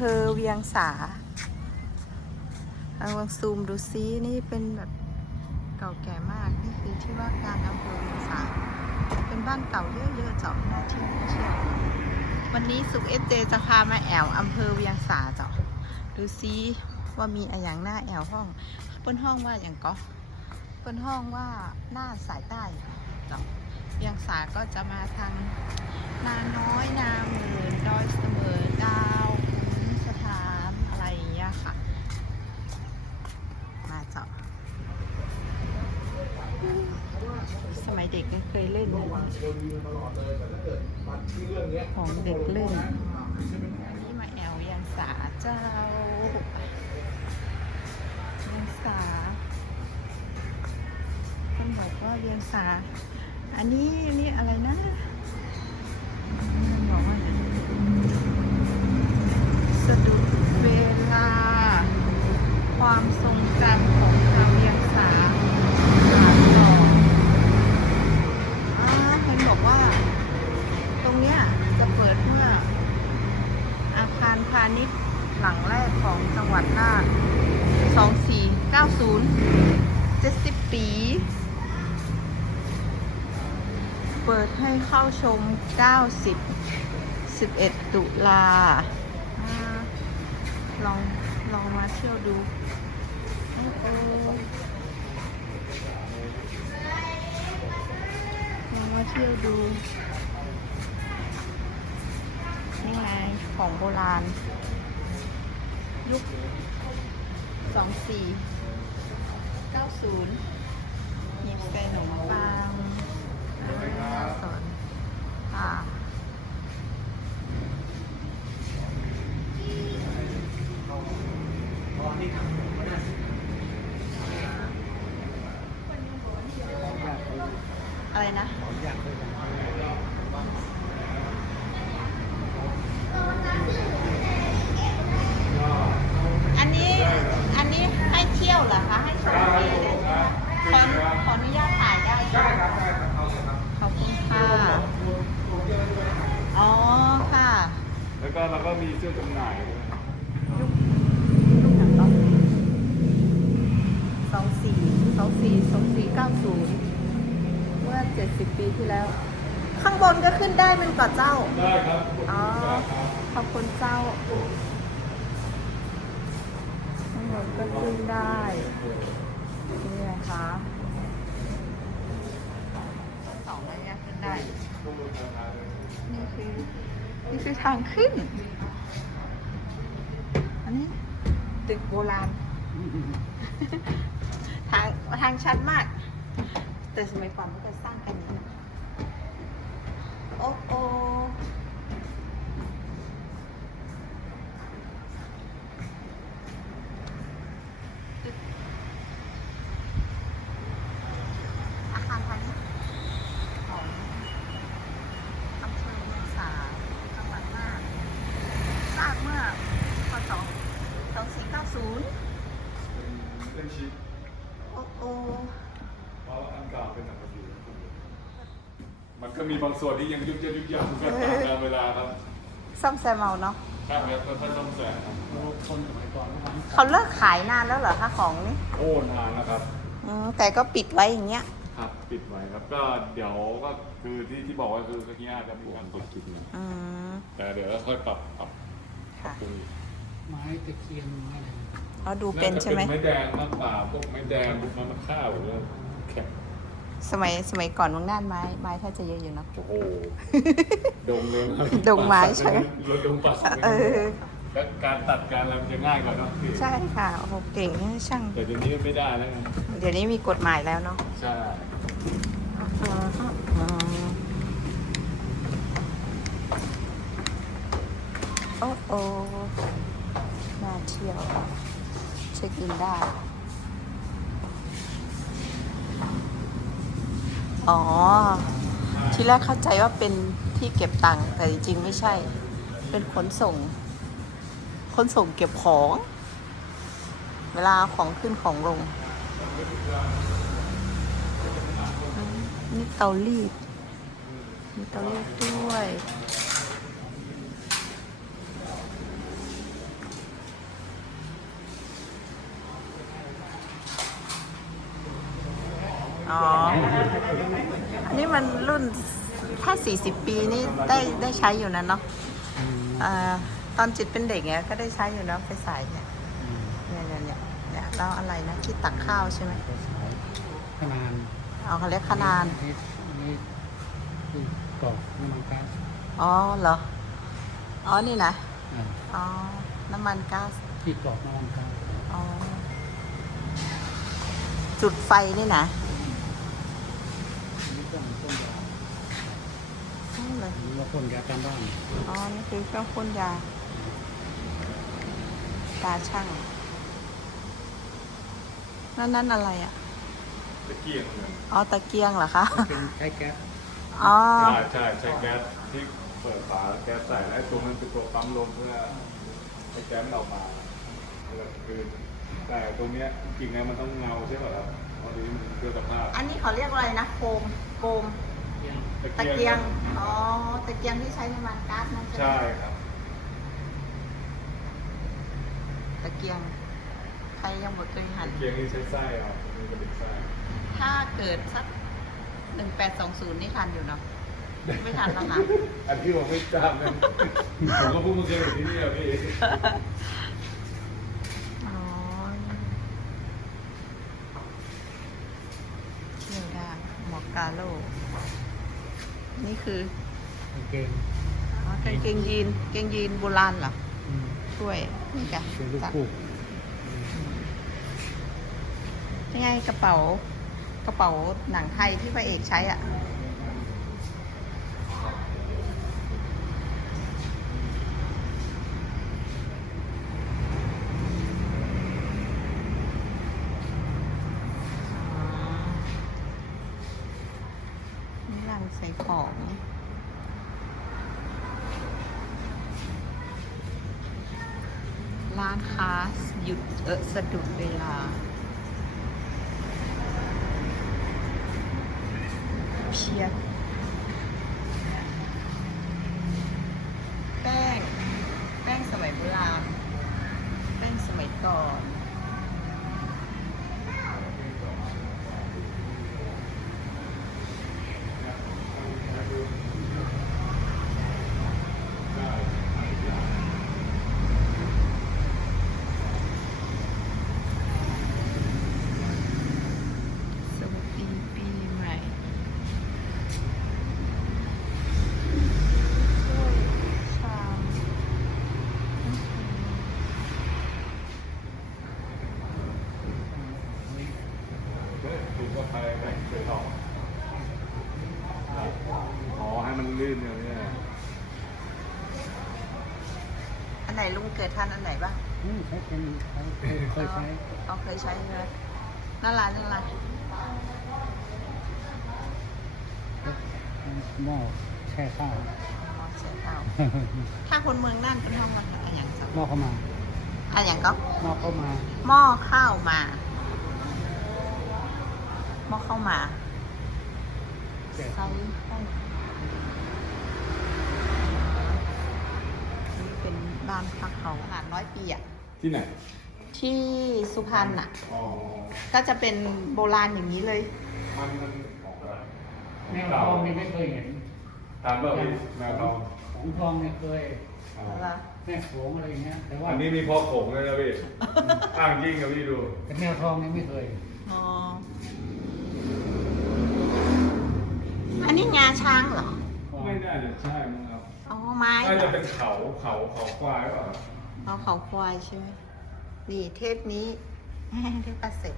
ภอเวียงสาเอาลองซูมดูซินี่เป็นแบบเก่าแก่มาก นี่คือที่ว่าการอำเภอเวียงสาเป็นบ้านเก่าเยอะๆเจ้าน่าที่เที่ยววันนี้สุขเอสเจจะพามาแอวอำเภอเวียงสาเจ้าดูซิว่ามีอะไรอย่างหน้าแอวห้องเปิ้นห้องว่าอย่างก็เปิ้นห้องว่าหน้าสายใต้เจ้าเวียงสาก็จะมาทางนาน้อยนาหมื่นดอยเสมอดาวขุนสถานอะไรอย่างเงี้ยค่ะ มาเจ้าส มัยเด็กก็เคยเล่นของเด็กเล่นนี่มาแอวเวียังสาเจ้าเวียังสาคนบอกว่าเวียังสา อันนี้นี่อะไรนะบอกว่าอะไรสะดุดเวลา ความทรงจำของชาวเวียงสาสานต่ออ่าเห็นบอกว่า ตรงเนี้ยจะเปิดเมื่อ อาคารพาณิชย์หลังแรกของจังหวัดน่าน2490 70 ปี เปิดให้เข้าชม 90 11 ตุลาอ่าลอง ลองมาเที่ยวดูลองมาเที่ยวดู นี่ไง ของโบราณ ยุคสองสี่เก้าศูนย์หยิบใส่ขนมปังสอน อ่าอะไรนะ อันนี้ อันนี้ให้เที่ยวเหรอคะ ให้ชมฟรีเลยใช่ไหมขอขออนุญาตถ่ายได้ใช่ไหมขอบคุณค่ะ อ๋อ ค่ะ แล้วก็เราก็มีเสื้อจำหน่ายด้วยยุคยุคหนังต้องสองสี่สองสี่สองสี่เก้าศูนย์เมื่อเจ็ดสิบปีที่แล้ว ข้างบนก็ขึ้นได้มันก่อเจ้า ได้ครับอ๋อ ขอบคุณเจ้าทั้งหมดก็ขึ้นได้ นี่นะคะสองระยะขึ้นได้ นี่คือ นี่คือทางขึ้น อันนี้ ตึกโบราณ ทางทางชันมาก แต่สมัยก่อนมันก็สร้างกันอย่างนี้นะโอ้โอ อาคารพาณิชย์ของอำเภอเมืองสาจังหวัดน่านสร้างเมื่อพศ2490 เป็นเส้นชิป โอ้โอ เพราะอันเก่าเป็นหนังกระดูกมัน ก็มีบางส่วนที่ยังยุบยับยุบยับกันตามกาลเวลาครับซ่อมแซมเอาเนาะใช่ครับค่อยๆซ่อมแซมครับคนสมัยก่อนเขาเลิกขายนานแล้วเหรอคะของนี่โอ้นานแล้วครับอืมแต่ก็ปิดไว้อย่างเงี้ยครับปิดไว้ครับก็เดี๋ยวก็คือที่ที่บอกว่าคือเมื่อกี้อาจจะมีการเปิดกินนะอืมแต่เดี๋ยวก็ค่อยปรับปรับปรับค่ะปรุงไม้ตะเคียนไม้อะไรเราดูเป็นใช่ไหมาจะไม้แดงมากกว่าพวกไม้แดงพวกน้ำข้าวหรือแข็ง สมัยสมัยก่อนเมืองน่านไม้ไม้ถ้าจะเยอะอยู่เนอะโอ้โห ดงเลยครับดงไม้ใช่ไหม รถดงปัสเออ แล้วการตัดการอะไรมันจะง่ายกว่าเนาะพี่ใช่ค่ะโอ้โหเก่งนะช่าง แต่เดี๋ยวนี้ไม่ได้แล้วไงเดี๋ยวนี้มีกฎหมายแล้วเนาะใช่อืมโอ้โอ้น่าเที่ยวเช็คอินได้ อ๋อ ที่แรกเข้าใจว่าเป็นที่เก็บตังค์แต่จริงๆไม่ใช่ เป็นขนส่ง ขนส่งเก็บของ เวลาเอาของขึ้นของลง นี่เตารีดมีเตารีดด้วย อ๋อ นี่มันรุ่น ถ้า 40 ปีนี่ได้ได้ใช้อยู่นะเนาะอืมเอ่อตอนจิตเป็นเด็กเนี้ยก็ได้ใช้อยู่นะไฟสายเนี่ยอืมเนี่ยเนี่ยเนี่ยเนี่ยแล้วอะไรนะที่ตักข้าวใช่ไหมก็สายขนานเอาเขาเรียกขนานนี่นี่คือกรอกน้ำมันก๊าซอ๋อเหรออ๋อนี่นะอ่าอ๋อน้ำมันก๊าซที่กรอกน้ำมันก๊าซอ๋อจุดไฟนี่นะอันนี้เครื่องพ่ นยานั่นเลยหรือว่าพ่นยาตามบ้าน อ๋อ นี่คือเครื่องพ่นยา ตาช่าง นั่นนั่นอะไรอะ ตะเกียงเนี่ยอ๋อ ตะเกียงเหรอคะ เป็นใช้แก๊สอ๋อ ใช่ใช่ใช้แก๊สที่เปิดฝาแล้วแก๊สใส่แล้วไอ้ตัวนั้นเป็นตัวปั๊มลมเพื่อให้แก๊สมันออกมาเวลากลืนแต่ตรงเนี้ยจริงๆแล้วมันต้องเงาใช่ป่ะครับเพราะทีนี้มันเพื่อสภาพอันนี้เขาเรียกอะไรนะโกมโกม ตะเกียง อ๋อ ตะเกียงที่ใช้ในมันก๊าซนั่นใช่ไหมใช่ครับ ตะเกียง ใครยังบดเคยหันตะเกียงนี่ใช้ไส้เอามีกระดิกไส้ ถ้าเกิดสักหนึ่งแปดสองศูนย์นี่ทันอยู่เนาะ ไม่ทันแล้วนะ อันที่ผมไม่จำนะผมก็เพูดเมื่อกี้อยู่ที่นี่อะพี่อ๋อเที่ยวได้หมอกกาโล นี่คือกางเกงอ๋อกางเกงยีนเกงยีนโบราณเหรออืมช่วยนี่จ้ะเป็นลูกจ้ะคู่ยังไงกระเป๋ากระเป๋าหนังไทยที่พระเอกใช้อะ นี่รัง ใส่ของ ร้านค้าหยุดเออสะดุดเวลา เพียรแป้ง แป้งสมัยโบราณ แป้งสมัยก่อน สวัสดีปีใหม่ถ้วยชามอื้อหือ ถูกก็ไปไปเจอทองอ๋อให้มันลื่นอย่างนี้ย อันไหนลุงเกิดทันอันไหนบ้าง อืมใช้เป็นเคยใช้เขาเคยใช้ใช่ไหมนั่นละนั่นละหม้อแช่ข้าวอ๋อใช้เตาถ้าคนเมืองน่านเป็นห้องมันอะไรอย่างสักหม้อเข้ามาอะไรอย่างก็หม้อเข้ามาหม้อข้าวมาหม้อเข้ามาใช้ห้องนี่เป็นบ้านพักเขาขนาดร้อยปีอะ ที่ไหนที่สุพรรณอะอ๋อก็จะเป็นโบราณอย่างนี้เลย มันมันของอะไรแมวทองนี่ไม่เคยเห็นตามแบบพี่แมวทองของทองเนี่ยเคยอ๋อแม่โขงอะไรอย่างเงี้ยแต่ว่าอันนี้มีพ่อโขงเลยนะพี่อ้างยิ่งกับพี่ดู แต่แมวทองเนี่ยไม่เคยอ๋อ อันนี้งาช้างเหรอ ไม่น่าจะใช่มั้งครับ อ๋อไม้น่าเหรจะอเป็นเขาเขาเขาควายหรือเปล่าครับ เอาเขาควายใช่ไหมนี่เทปนี้เทปประเสร็จ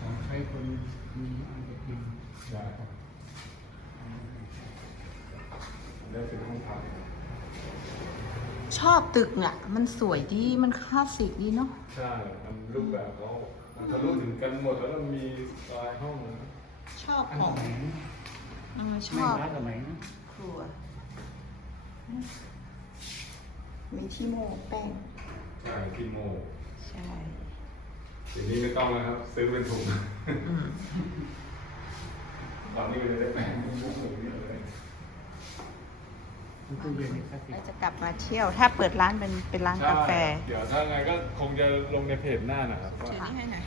ของใช้คนมีอันจะกินได้ครับได้เป็นห้องพักชอบตึกอะมันสวยดีมันคลาสสิกดีเนาะใช่มันรูปแบบเขามันทะลุถึงกันหมดแล้วก็มีลายห้องนะชอบอันของสมัยนะเออชแม่อบร้านสมัยนะ ครัว มีที่โม่แป้ง ใช่กิโมใช่ทีนี้ไม่ต้องแล้วครับ ซื้อเป็นถุงอืมตอนนี้ก็จะได้แปลงมุกๆอย่างนี้เลยมีตู้เย็นในคลาสสิกเราจะกลับมาเที่ยว ถ้าเปิดร้านเป็นเป็นร้านกาแฟใช่เดี๋ยวถ้าไงก็คงจะลงในเพจหน้านะครับว่าเดี๋ยวนี้ให้หน่อย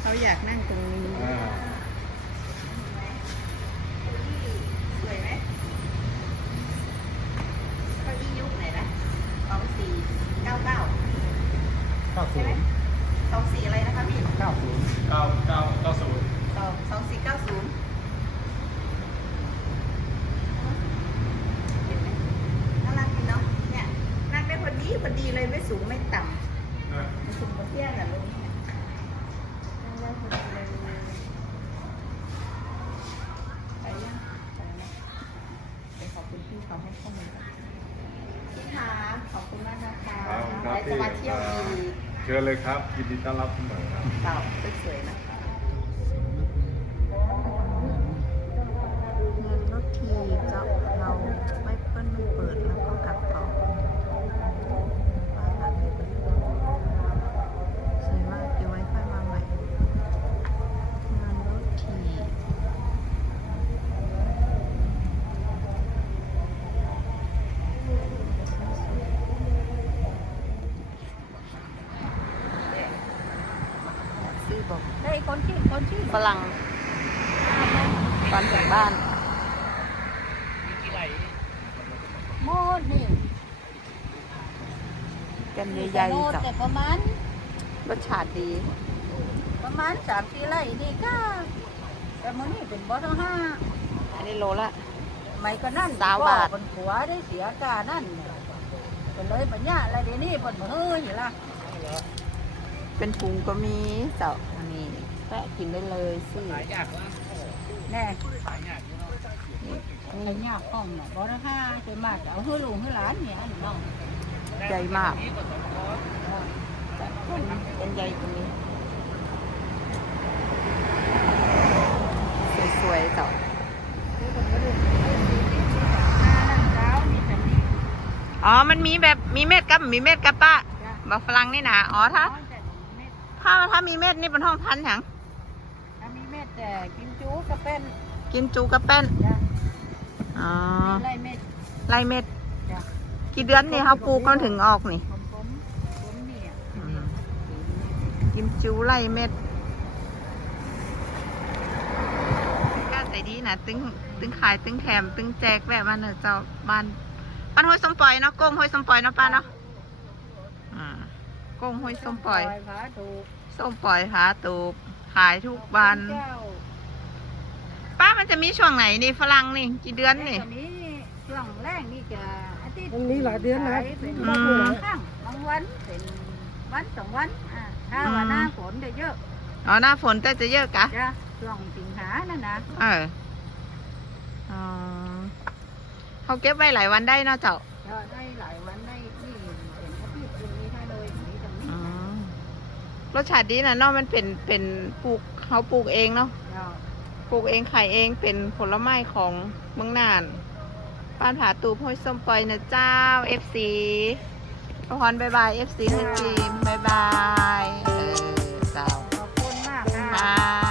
เขาอยากนั่งตรงนี้ อ่า สวยไหมเก้าอี้ยุคไหนนะสองสี่เก้าเก้า เก้าศู ใช่ไหม นย์ สองสี่อะไรนะคะพี่ เก้าศูนย์ เก้าเก้าเก้าศูนย์ สองสองสี่เก้าศูนย์เห็นไหมน่ารักดีเนาะเนี่ยนั่งได้พอดีพอดีเลย ไม่สูงไม่ต่ำนะมันสูงกว่าเตี้ยน่ะลุงเนี่ยนั่งได้พอดีเลยไปยังไปแล้วไปขอบคุณพี่เขาให้ข้อมูลพี่คะขอบคุณมากนะคะครับครัและบจะพี่มาเที่ยวอีกเชิญเลยครับยินดีต้อนรับเสมอครับเต่าสวยๆนะคะเงินรถทีจะเราไม่เปิ้ลไม่เปิดแล้วก็กลับต่อบ้านหลังนี้เป็นสวยมากเดี๋ยวไว้ค่อยมาใหม่เงินรถทีซื้อบอก đây con chị con chị ฝรั่งตอนถึงบ้าน một nè กันใหญ่ๆ một จ้ะแต่ประมาณรสชาติดี ประมาณสามสี่ไร่นี่ก็แต่มื้อนี้เป็นบ่เท่าห้าอันนี้โลละ ไม่ก็นั่นสามบาทเป็นผัวได้เสียกานั่นก็เลยปัญญาอะไรเดี๋ยวนี้เพิ่นบ่เฮ้ยล่ะเป็นถุงก็มีเจ้าอันนี้ แปะกินได้เลยสิแน่นี่ไอ้ยากห้องน่ะบ่เท่าห้าจนมากจะเอาให้ลูกให้หลานเนี่ยอันน้องใหญ่มากเป็นเป็นใหญ่ตรงนี้สวยๆเจ้าคือเพิ่นบ่รู้ห้านั่นเช้ามีแต่นี้อ๋อ มันมีแบบมีเม็ดกับมีเม็ดกับป้าจ้ะบอกฝรั่งนี่นะอ๋อถ้าน้อยแต่เม็ดถ้าถ้ามีเม็ดนี่เป็นห้องพันอย่างถ้ามีเม็ด แต่กินจูก็เป็นกินจูกับแป้นจ้ะอ๋อมีไรเม็ดไล่เม็ด จ้ะกี่เดือนนี่เขาปลูกเขาถึงออกนี่ ผมผมผมเนี่ยอืม กิมจูไล่เม็ดกล้าใจดีนะตึงตึงขายตึงแถมตึงแจกแบบว่าเนอะเจ้าบ้านบ้านห้วยสมปล่อยเนาะโก้งห้วยสมปล่อยเนาะป้าเนาะอ่าโก้งห้วยสมปล่อย ผาถูกส้มปล่อยหาตูบ ขายทุกวัน เจ้าป้ามันจะมีช่วงไหนนี่ฝรั่งนี่ กี่เดือนนี่แต่นี้ช่วงแรกนี่จะอาทิตย์มันมีหลายเดือนนะขายเป็นอืบางมครั้งบางวันเป็นวันสองวันอ่าถ้าว่าหน้าฝนจะเยอะอ๋อหน้าฝนแต่จะเยอะกะ จ้ะช่วงสิงหานั่นนะเอออ๋อเขาเก็บไว้หลายวันได้เนาะเจ้าจะได้หลายวันได้ รสชาติดีนะเนอะมันเป็นเป็นปลูกเขาปลูกเองเนาะปลูกเองขายเองเป็นผลไม้ของเมืองน่านป้านผาตูพ้อยส้มปล่อยนะเจ้าเอฟซีพรบายบาย FC ให้จีมบายบายเออเจ้ขอบคุณมากค่ะ